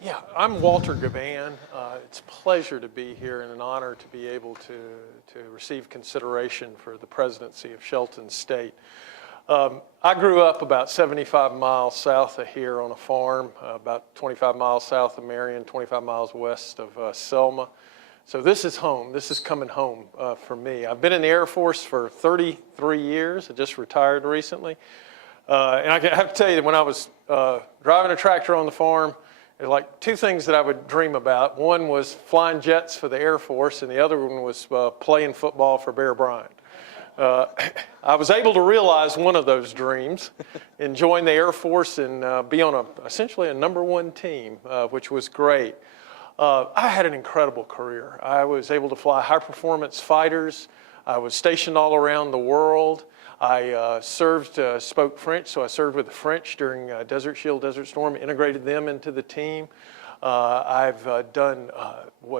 Yeah, I'm Walter Givhan. It's a pleasure to be here and an honor to be able to receive consideration for the presidency of Shelton State. I grew up about 75 miles south of here on a farm, about 25 miles south of Marion, 25 miles west of Selma. So this is home. This is coming home for me. I've been in the Air Force for 33 years. I just retired recently. And I have to tell you that when I was driving a tractor on the farm, there were like two things that I would dream about. One was flying jets for the Air Force, and the other one was playing football for Bear Bryant. I was able to realize one of those dreams and join the Air Force and be on essentially a #1 team, which was great. I had an incredible career. I was able to fly high-performance fighters. I was stationed all around the world. I spoke French, so I served with the French during Desert Shield, Desert Storm, integrated them into the team. I've done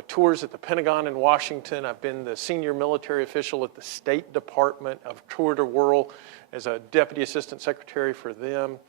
tours at the Pentagon in Washington. I've been the senior military official at the State Department. I've toured the world as a Deputy Assistant Secretary for them.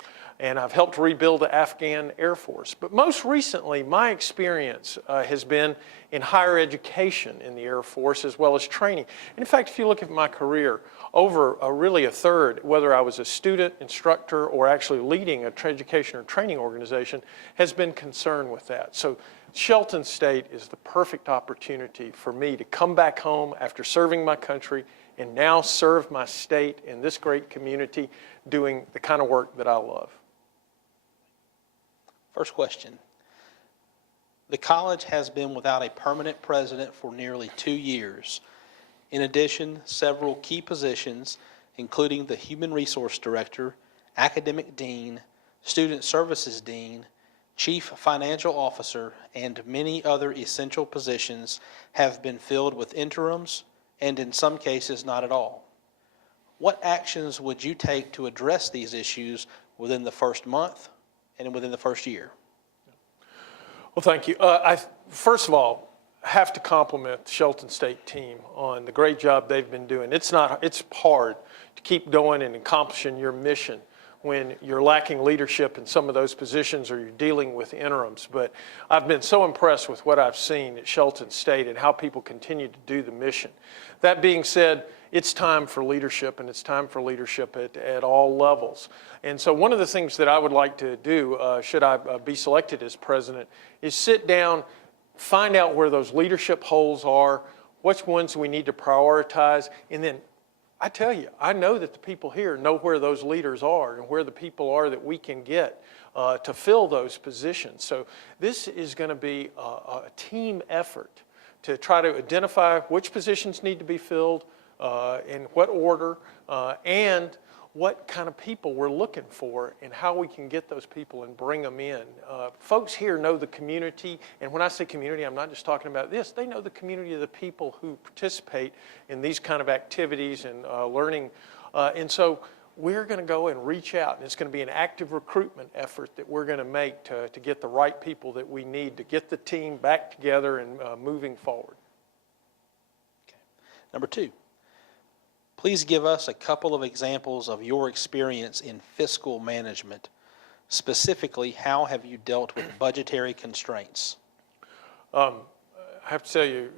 And I've helped rebuild the Afghan Air Force. But most recently, my experience has been in higher education in the Air Force as well as training. And in fact, if you look at my career, over really a third, whether I was a student, instructor, or actually leading an education or training organization, has been concerned with that. So Shelton State is the perfect opportunity for me to come back home after serving my country and now serve my state in this great community doing the kind of work that I love. First question. The college has been without a permanent president for nearly 2 years. In addition, several key positions, including the Human Resource Director, Academic Dean, Student Services Dean, Chief Financial Officer, and many other essential positions have been filled with interims, and in some cases not at all. What actions would you take to address these issues within the first month and within the first year? Well, thank you. I first of all have to compliment the Shelton State team on the great job they've been doing. It's hard to keep going and accomplishing your mission when you're lacking leadership in some of those positions or you're dealing with interims. But I've been so impressed with what I've seen at Shelton State and how people continue to do the mission. That being said, it's time for leadership, and it's time for leadership at all levels. And so one of the things that I would like to do, should I be selected as president, is sit down, find out where those leadership holes are, which ones we need to prioritize, and then I tell you, I know that the people here know where those leaders are and where the people are that we can get to fill those positions. So this is going to be a team effort to try to identify which positions need to be filled, in what order, and what kind of people we're looking for and how we can get those people and bring them in. Folks here know the community, and when I say community, I'm not just talking about this. They know the community of the people who participate in these kind of activities and learning. And so we're going to go and reach out, and it's going to be an active recruitment effort that we're going to make to get the right people that we need to get the team back together and moving forward. Okay. Number two. Please give us a couple of examples of your experience in fiscal management. Specifically, how have you dealt with budgetary constraints? I have to tell you,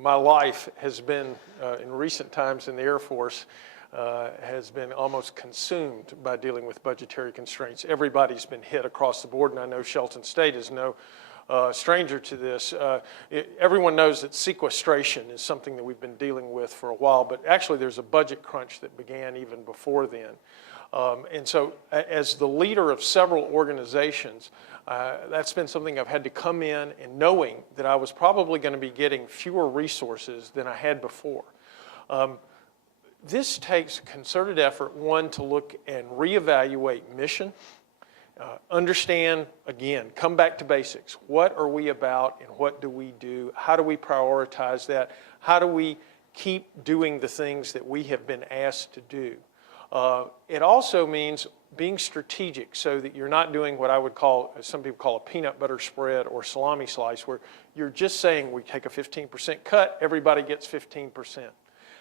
my life has been, in recent times in the Air Force, has been almost consumed by dealing with budgetary constraints. Everybody's been hit across the board, and I know Shelton State is no stranger to this. Everyone knows that sequestration is something that we've been dealing with for a while, but actually there's a budget crunch that began even before then. And so as the leader of several organizations, that's been something I've had to come in and knowing that I was probably going to be getting fewer resources than I had before. This takes concerted effort, one, to look and reevaluate mission, understand, again, come back to basics. What are we about and what do we do? How do we prioritize that? How do we keep doing the things that we have been asked to do? It also means being strategic so that you're not doing what I would call, as some people call, a peanut butter spread or salami slice, where you're just saying we take a 15% cut, everybody gets 15%.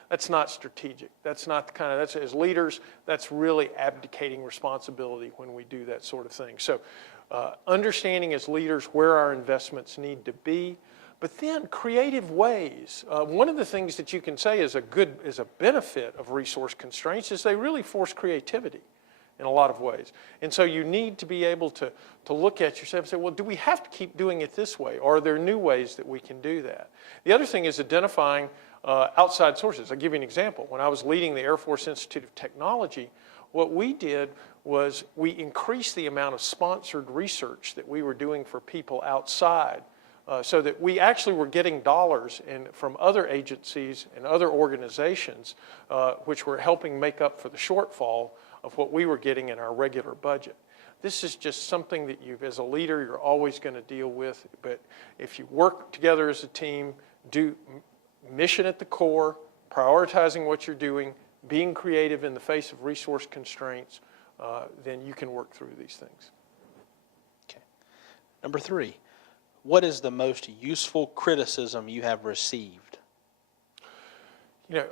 That's not strategic. That's not the kind of, that's as leaders, that's really abdicating responsibility when we do that sort of thing. So understanding as leaders where our investments need to be, but then creative ways. One of the things that you can say is a benefit of resource constraints is they really force creativity in a lot of ways. And so you need to be able to look at yourself and say, well, do we have to keep doing it this way? Or are there new ways that we can do that? The other thing is identifying outside sources. I'll give you an example. When I was leading the Air Force Institute of Technology, what we did was we increased the amount of sponsored research that we were doing for people outside so that we actually were getting dollars from other agencies and other organizations which were helping make up for the shortfall of what we were getting in our regular budget. This is just something that as a leader, you're always going to deal with. But if you work together as a team, do mission at the core, prioritizing what you're doing, being creative in the face of resource constraints, then you can work through these things. Okay. Number 3, what is the most useful criticism you have received? You know,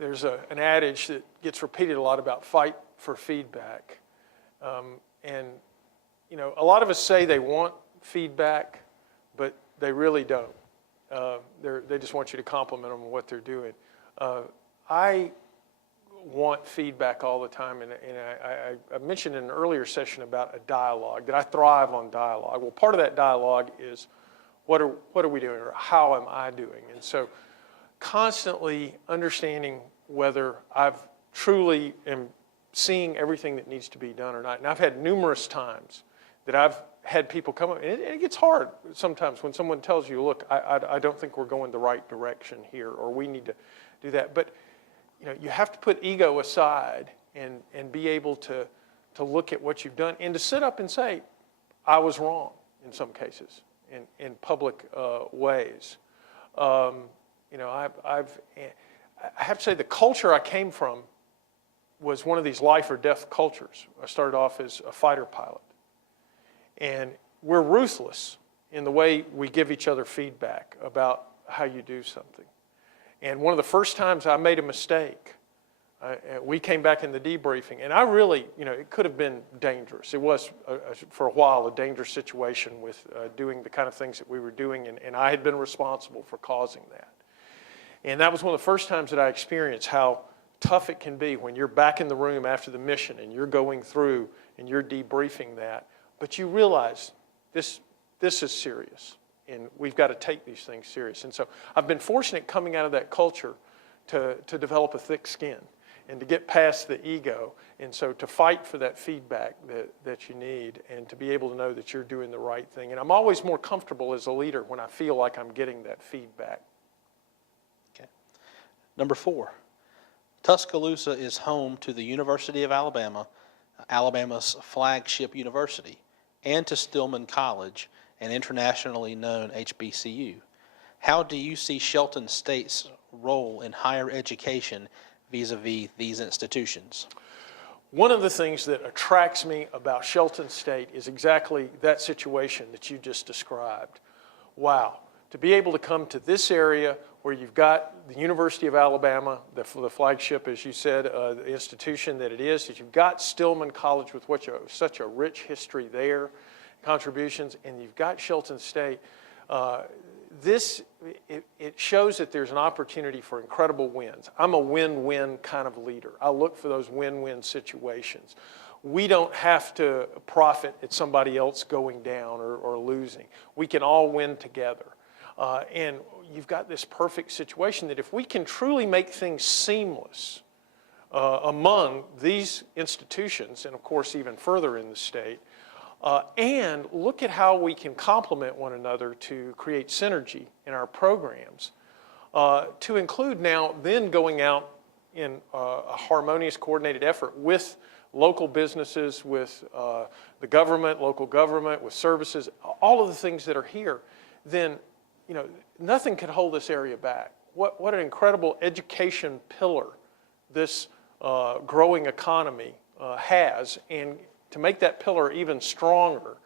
there's an adage that gets repeated a lot about fight for feedback. And, you know, a lot of us say they want feedback, but they really don't. They just want you to compliment them on what they're doing. I want feedback all the time, and I mentioned in an earlier session about a dialogue, that I thrive on dialogue. Well, part of that dialogue is what are we doing, or how am I doing? And so constantly understanding whether I've truly am seeing everything that needs to be done or not. And I've had numerous times that I've had people come up, and it gets hard sometimes when someone tells you, look, I don't think we're going the right direction here, or we need to do that. But you know, you have to put ego aside and be able to look at what you've done and to sit up and say, I was wrong in some cases in public ways. You know, I have to say the culture I came from was one of these life or death cultures. I started off as a fighter pilot. And we're ruthless in the way we give each other feedback about how you do something. And one of the first times I made a mistake, we came back in the debriefing, and I really, you know, it could have been dangerous. It was, for a while, a dangerous situation with doing the kind of things that we were doing, and I had been responsible for causing that. And that was one of the first times that I experienced how tough it can be when you're back in the room after the mission and you're going through and you're debriefing that. But you realize this is serious, and we've got to take these things serious. And so I've been fortunate coming out of that culture to develop a thick skin and to get past the ego, and so to fight for that feedback that you need and to be able to know that you're doing the right thing. And I'm always more comfortable as a leader when I feel like I'm getting that feedback. Okay. Number 4, Tuscaloosa is home to the University of Alabama, Alabama's flagship university, and to Stillman College, an internationally known HBCU. How do you see Shelton State's role in higher education vis-a-vis these institutions? One of the things that attracts me about Shelton State is exactly that situation that you just described. Wow, to be able to come to this area where you've got the University of Alabama, the flagship, as you said, the institution that it is, that you've got Stillman College with such a rich history there, contributions, and you've got Shelton State. It shows that there's an opportunity for incredible wins. I'm a win-win kind of leader. I look for those win-win situations. We don't have to profit at somebody else going down or losing. We can all win together. And you've got this perfect situation that if we can truly make things seamless among these institutions, and of course even further in the state, and look at how we can complement one another to create synergy in our programs, to include now then going out in a harmonious, coordinated effort with local businesses, with the government, local government, with services, all of the things that are here, then you know, nothing could hold this area back. What an incredible education pillar this growing economy has, and to make that pillar even stronger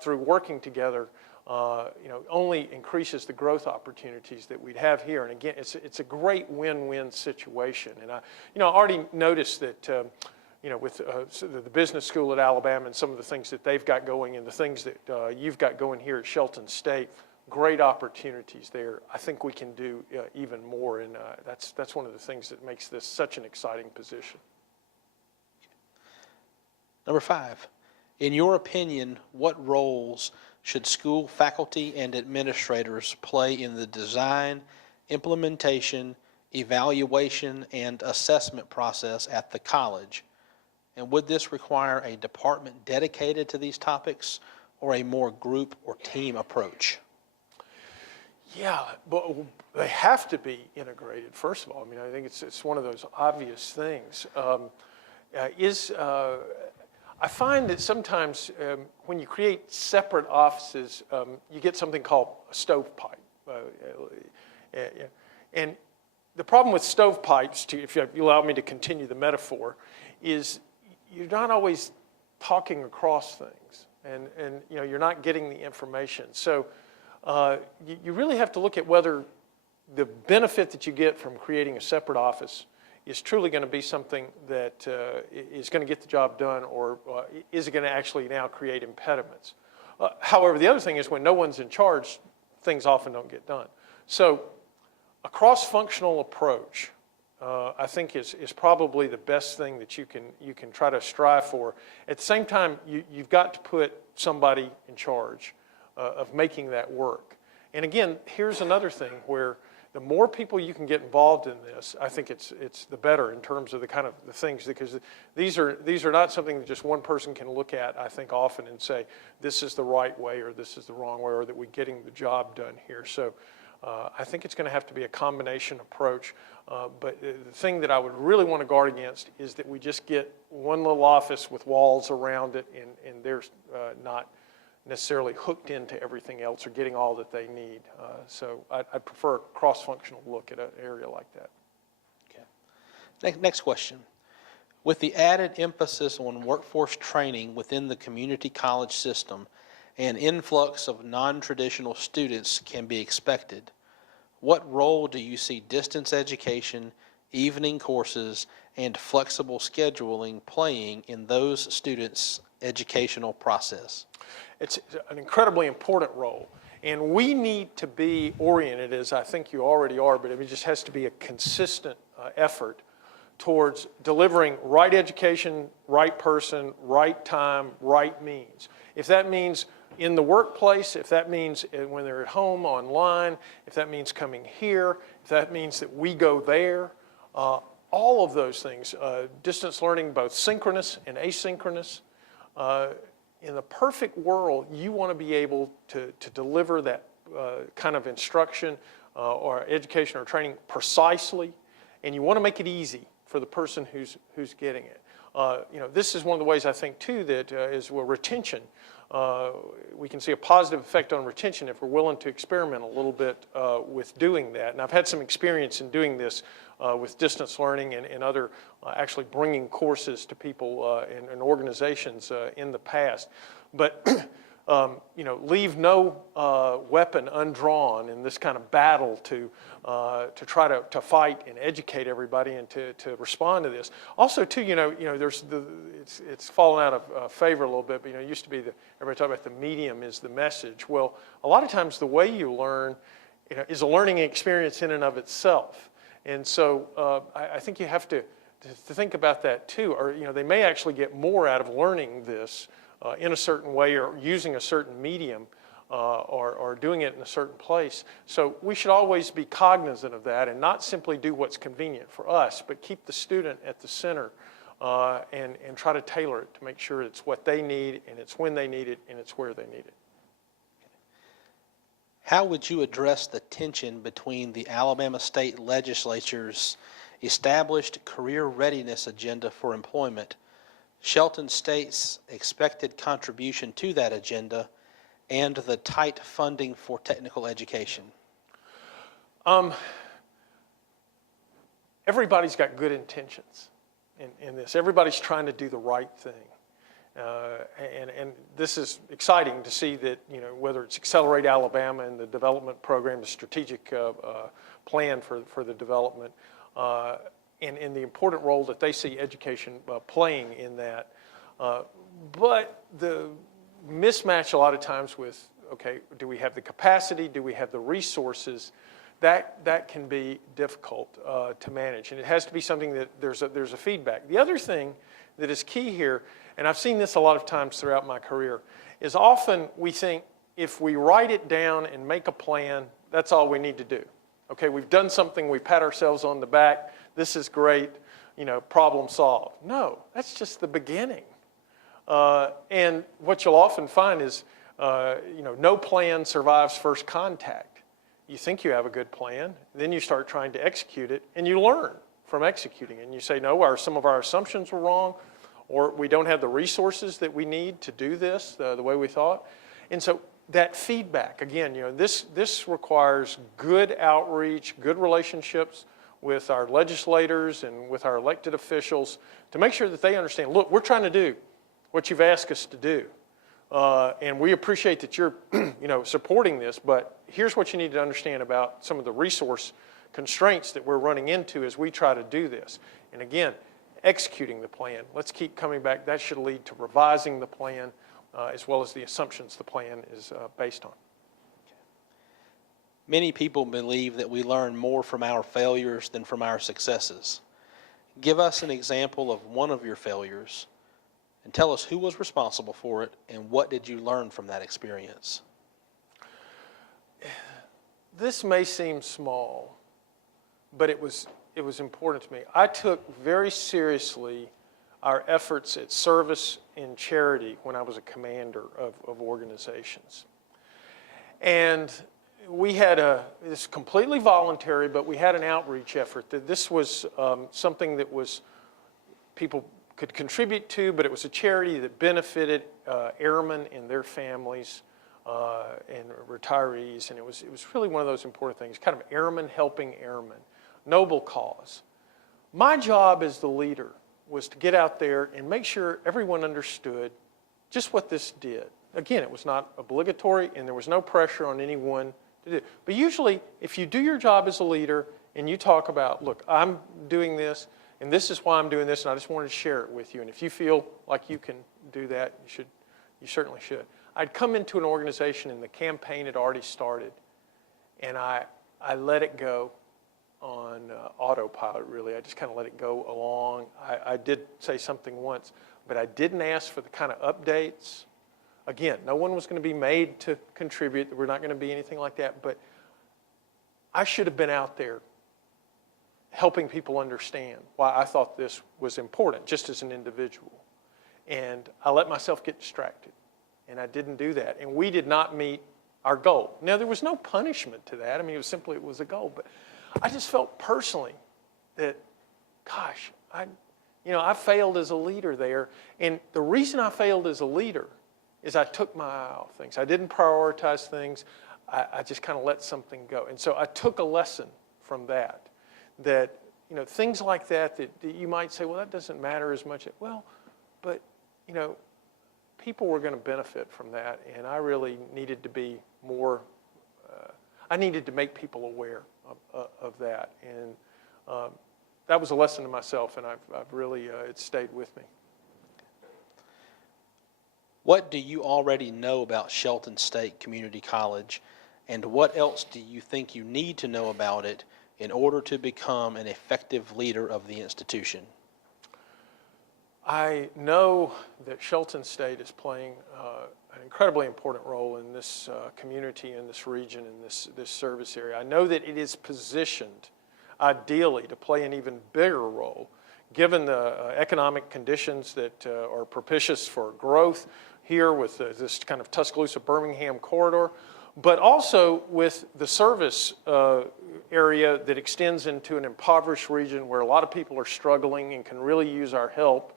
through working together, you know, only increases the growth opportunities that we'd have here. And again, it's a great win-win situation. And I already noticed that with so the business school at Alabama and some of the things that they've got going and the things that you've got going here at Shelton State, great opportunities there. I think we can do even more, and that's one of the things that makes this such an exciting position. Number 5, in your opinion, what roles should school faculty and administrators play in the design, implementation, evaluation, and assessment process at the college? And would this require a department dedicated to these topics or a more group or team approach? Yeah, but they have to be integrated, first of all. I mean, I think it's one of those obvious things. I find that sometimes when you create separate offices, you get something called a stovepipe. And the problem with stovepipes, if you allow me to continue the metaphor, is you're not always talking across things, and you're not getting the information. So you really have to look at whether the benefit that you get from creating a separate office is truly going to be something that is going to get the job done, or is it going to actually now create impediments? However, the other thing is when no one's in charge, things often don't get done. So a cross-functional approach, I think, is probably the best thing that you can try to strive for. At the same time, you've got to put somebody in charge of making that work. And again, here's another thing where the more people you can get involved in this, I think it's the better in terms of the kind of the things, because these are not something that just one person can look at, I think, often and say, this is the right way or this is the wrong way, or that we're getting the job done here. So I think it's going to have to be a combination approach. But the thing that I would really want to guard against is that we just get one little office with walls around it, and they're not necessarily hooked into everything else or getting all that they need. So I prefer a cross-functional look at an area like that. Okay. Next question. With the added emphasis on workforce training within the community college system, an influx of non-traditional students can be expected. What role do you see distance education, evening courses, and flexible scheduling playing in those students' educational process? It's an incredibly important role, and we need to be oriented, as I think you already are, but it just has to be a consistent effort towards delivering right education, right person, right time, right means. If that means in the workplace, if that means when they're at home online, if that means coming here, if that means that we go there, all of those things, distance learning, both synchronous and asynchronous. In the perfect world, you want to be able to deliver that kind of instruction or education or training precisely, and you want to make it easy for the person who's getting it. This is one of the ways I think too that is retention. We can see a positive effect on retention if we're willing to experiment a little bit with doing that. And I've had some experience in doing this with distance learning and other actually bringing courses to people and organizations in the past. But leave no weapon undrawn in this kind of battle to try to fight and educate everybody and to respond to this. Also, too, there's it's fallen out of favor a little bit. But it used to be that everybody talked about the medium is the message. Well, a lot of times the way you learn, is a learning experience in and of itself. And so I think you have to think about that too. Or they may actually get more out of learning this in a certain way or using a certain medium or doing it in a certain place. So we should always be cognizant of that and not simply do what's convenient for us, but keep the student at the center and try to tailor it to make sure it's what they need and it's when they need it and it's where they need it. How would you address the tension between the Alabama State Legislature's established career readiness agenda for employment, Shelton State's expected contribution to that agenda, and the tight funding for technical education? Everybody's got good intentions in this. Everybody's trying to do the right thing. And this is exciting to see that, whether it's Accelerate Alabama and the development program, the strategic plan for the development, and the important role that they see education playing in that. But the mismatch a lot of times with, okay, do we have the capacity? Do we have the resources? That can be difficult to manage, and it has to be something that there's a feedback. The other thing that is key here, and I've seen this a lot of times throughout my career, is often we think if we write it down and make a plan, that's all we need to do. Okay, we've done something, we pat ourselves on the back, this is great, problem solved. No, that's just the beginning. And what you'll often find is, no plan survives first contact. You think you have a good plan, then you start trying to execute it, and you learn from executing. And you say, no, some of our assumptions were wrong, or we don't have the resources that we need to do this the way we thought. And so that feedback, again, this requires good outreach, good relationships with our legislators and with our elected officials to make sure that they understand, look, we're trying to do what you've asked us to do. And we appreciate that you're, supporting this, but here's what you need to understand about some of the resource constraints that we're running into as we try to do this. And again, executing the plan. Let's keep coming back. That should lead to revising the plan as well as the assumptions the plan is based on. Many people believe that we learn more from our failures than from our successes. Give us an example of one of your failures and tell us who was responsible for it and what did you learn from that experience? This may seem small, but it was important to me. I took very seriously our efforts at service and charity when I was a commander of organizations. And we had this completely voluntary, but we had an outreach effort. That this was something that was people could contribute to, but it was a charity that benefited airmen and their families and retirees, and it was really one of those important things, kind of airmen helping airmen, noble cause. My job as the leader was to get out there and make sure everyone understood just what this did. Again, it was not obligatory, and there was no pressure on anyone to do it. But usually, if you do your job as a leader and you talk about, look, I'm doing this, and this is why I'm doing this, and I just wanted to share it with you. And if you feel like you can do that, you certainly should. I'd come into an organization and the campaign had already started, and I let it go on autopilot, really. I just kind of let it go along. I did say something once, but I didn't ask for the kind of updates. Again, no one was going to be made to contribute. We're not going to be anything like that, but I should have been out there helping people understand why I thought this was important, just as an individual. And I let myself get distracted, and I didn't do that. And we did not meet our goal. Now, there was no punishment to that. I mean, it was a goal. But I just felt personally that, gosh, I failed as a leader there. And the reason I failed as a leader is I took my eye off things. I didn't prioritize things. I just kind of let something go. And so I took a lesson from that things like that you might say, well, that doesn't matter as much. Well, but, people were going to benefit from that, and I really needed to be more, I needed to make people aware of that. And that was a lesson to myself, and I've really, it's stayed with me. What do you already know about Shelton State Community College, and what else do you think you need to know about it in order to become an effective leader of the institution? I know that Shelton State is playing an incredibly important role in this community, in this region, in this service area. I know that it is positioned, ideally, to play an even bigger role, given the economic conditions that are propitious for growth here with this kind of Tuscaloosa-Birmingham corridor, but also with the service area that extends into an impoverished region where a lot of people are struggling and can really use our help.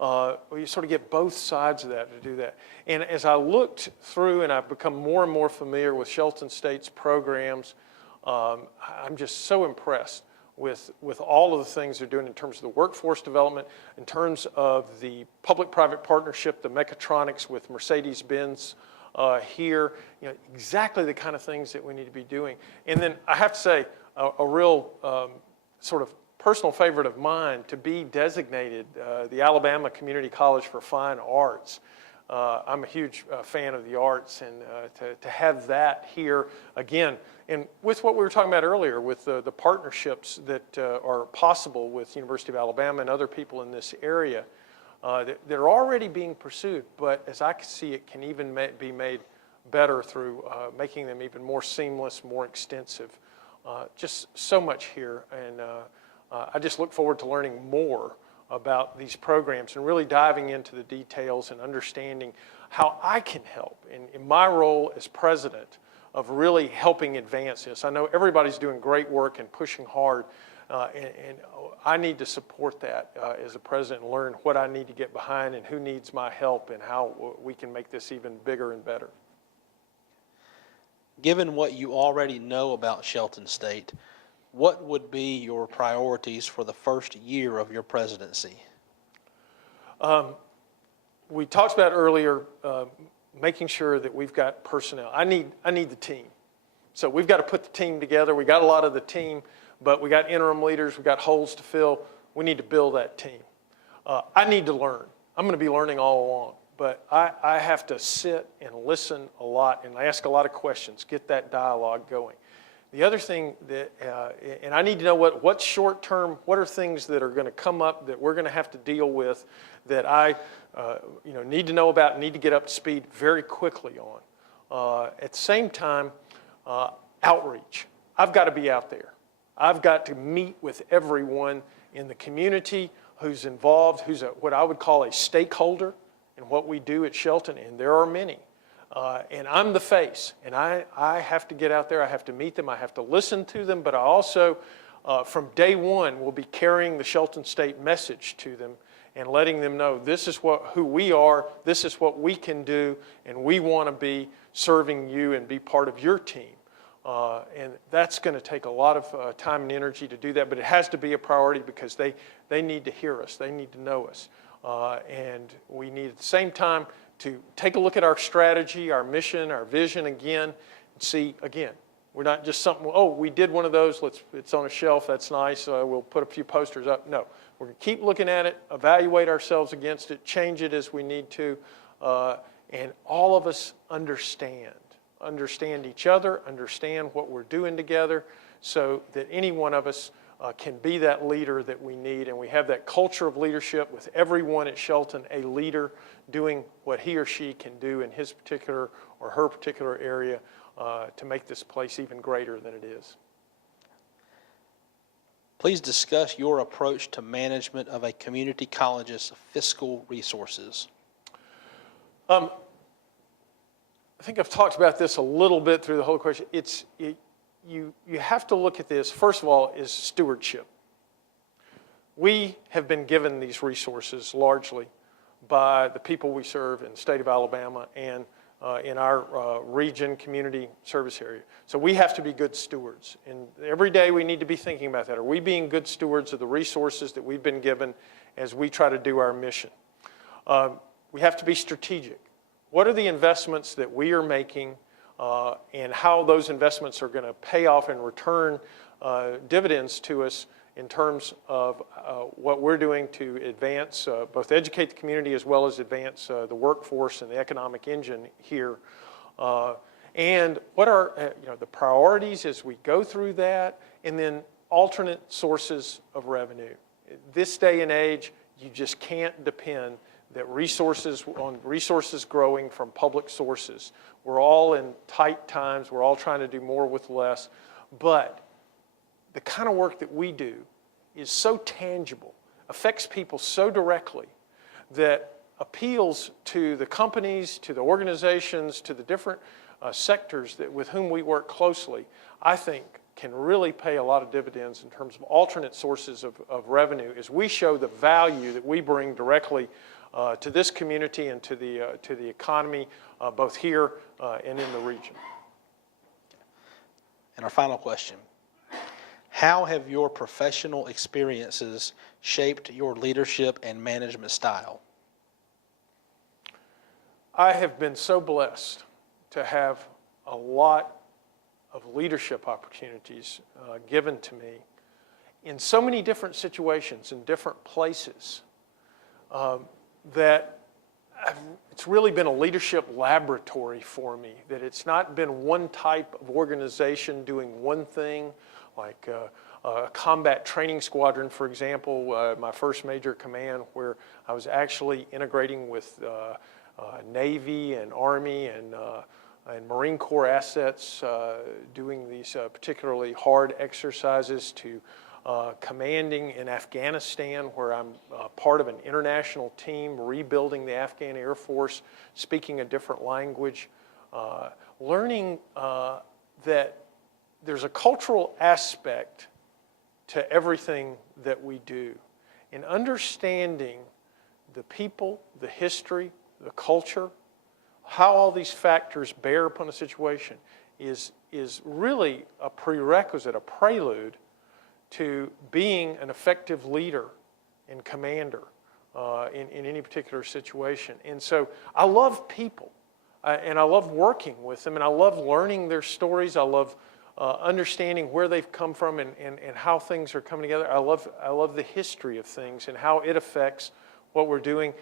You sort of get both sides of that to do that. And as I looked through and I've become more and more familiar with Shelton State's programs, I'm just so impressed with all of the things they're doing in terms of the workforce development, in terms of the public-private partnership, the mechatronics with Mercedes-Benz here, exactly the kind of things that we need to be doing. And then I have to say, a real sort of personal favorite of mine to be designated the Alabama Community College for Fine Arts. I'm a huge fan of the arts, and to have that here again, and with what we were talking about earlier, with the partnerships that are possible with University of Alabama and other people in this area, they're already being pursued, but as I can see, it can even be made better through making them even more seamless, more extensive. Just so much here, and I just look forward to learning more about these programs and really diving into the details and understanding how I can help in my role as president of really helping advance this. I know everybody's doing great work and pushing hard, and I need to support that as a president and learn what I need to get behind and who needs my help and how we can make this even bigger and better. Given what you already know about Shelton State, what would be your priorities for the first year of your presidency? We talked about earlier making sure that we've got personnel. I need the team. So we've got to put the team together. We got a lot of the team, but we got interim leaders. We got holes to fill. We need to build that team. I need to learn. I'm going to be learning all along, but I have to sit and listen a lot and ask a lot of questions, get that dialogue going. The other thing that, and I need to know what's short term, what are things that are going to come up that we're going to have to deal with that I need to know about, need to get up to speed very quickly on. At the same time, outreach. I've got to be out there. I've got to meet with everyone in the community who's involved, who's what I would call a stakeholder in what we do at Shelton, and there are many. And I'm the face, and I have to get out there, I have to meet them, I have to listen to them, but I also, from day one, will be carrying the Shelton State message to them and letting them know this is who we are, this is what we can do, and we want to be serving you and be part of your team. And that's going to take a lot of time and energy to do that, but it has to be a priority because they need to hear us, they need to know us. And we need at the same time to take a look at our strategy, our mission, our vision again, and see, again, we're not just something, oh, we did one of those, it's on a shelf, that's nice, we'll put a few posters up. No, we're going to keep looking at it, evaluate ourselves against it, change it as we need to, and all of us understand each other, understand what we're doing together, so that any one of us can be that leader that we need, and we have that culture of leadership with everyone at Shelton, a leader doing what he or she can do in his particular or her particular area to make this place even greater than it is. Please discuss your approach to management of a community college's fiscal resources. I think I've talked about this a little bit through the whole question. You have to look at this, first of all, is stewardship. We have been given these resources largely by the people we serve in the state of Alabama and in our region, community service area. So we have to be good stewards. And every day we need to be thinking about that. Are we being good stewards of the resources that we've been given as we try to do our mission? We have to be strategic. What are the investments that we are making and how those investments are going to pay off and return dividends to us in terms of what we're doing to advance, both educate the community as well as advance the workforce and the economic engine here. And what are the priorities as we go through that, and then alternate sources of revenue. This day and age, you just can't depend that resources growing from public sources. We're all in tight times. We're all trying to do more with less. But the kind of work that we do is so tangible, affects people so directly, that appeals to the companies, to the organizations, to the different sectors with whom we work closely, I think can really pay a lot of dividends in terms of alternate sources of revenue as we show the value that we bring directly to this community and to the economy, both here and in the region. And our final question. How have your professional experiences shaped your leadership and management style? I have been so blessed to have a lot of leadership opportunities given to me. in so many different situations, in different places, that it's really been a leadership laboratory for me, that it's not been one type of organization doing one thing, like a combat training squadron, for example, my first major command, where I was actually integrating with Navy and Army and Marine Corps assets, doing these particularly hard exercises, to commanding in Afghanistan, where I'm part of an international team, rebuilding the Afghan Air Force, speaking a different language, learning that there's a cultural aspect to everything that we do, and understanding the people, the history, the culture, how all these factors bear upon a situation is really a prerequisite, a prelude to being an effective leader and commander in any particular situation. And so I love people, and I love working with them, and I love learning their stories. I love understanding where they've come from and how things are coming together. I love the history of things and how it affects what we're doing.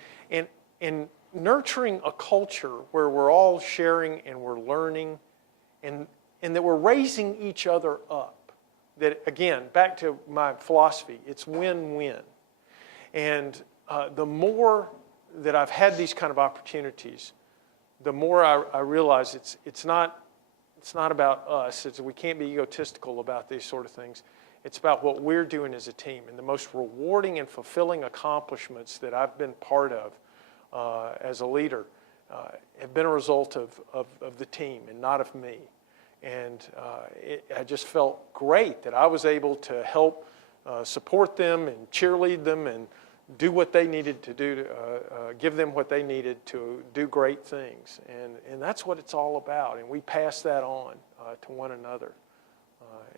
And nurturing a culture where we're all sharing and we're learning, and that we're raising each other up. That, again, back to my philosophy, it's win-win. And the more that I've had these kind of opportunities, the more I realize it's not about us. We can't be egotistical about these sort of things. It's about what we're doing as a team. And the most rewarding and fulfilling accomplishments that I've been part of as a leader have been a result of the team and not of me. And I just felt great that I was able to help support them and cheerlead them and do what they needed to do, to give them what they needed to do great things. And that's what it's all about. And we pass that on to one another.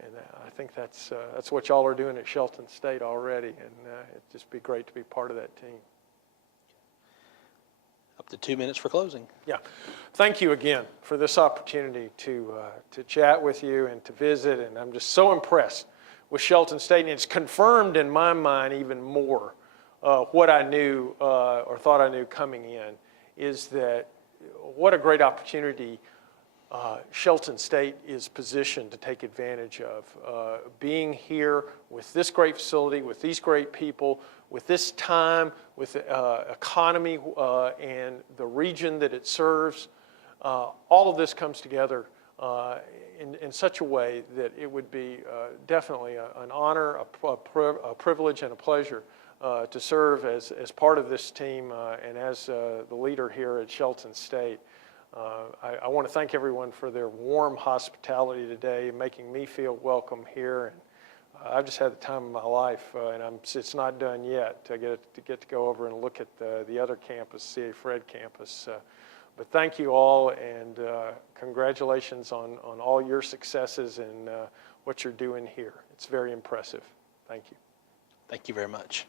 And I think that's what y'all are doing at Shelton State already. And it'd just be great to be part of that team. Up to 2 minutes for closing. Yeah. Thank you again for this opportunity to chat with you and to visit. And I'm just so impressed with Shelton State. And it's confirmed in my mind even more what I knew or thought I knew coming in, is that what a great opportunity Shelton State is positioned to take advantage of. Being here with this great facility, with these great people, with this time, with the economy and the region that it serves, all of this comes together in such a way that it would be definitely an honor, a privilege, and a pleasure to serve as part of this team and as the leader here at Shelton State. I want to thank everyone for their warm hospitality today, making me feel welcome here. And I've just had the time of my life, and it's not done yet. I get to go over and look at the other campus, C.A. Fred campus. But thank you all, and congratulations on all your successes and what you're doing here. It's very impressive. Thank you. Thank you very much.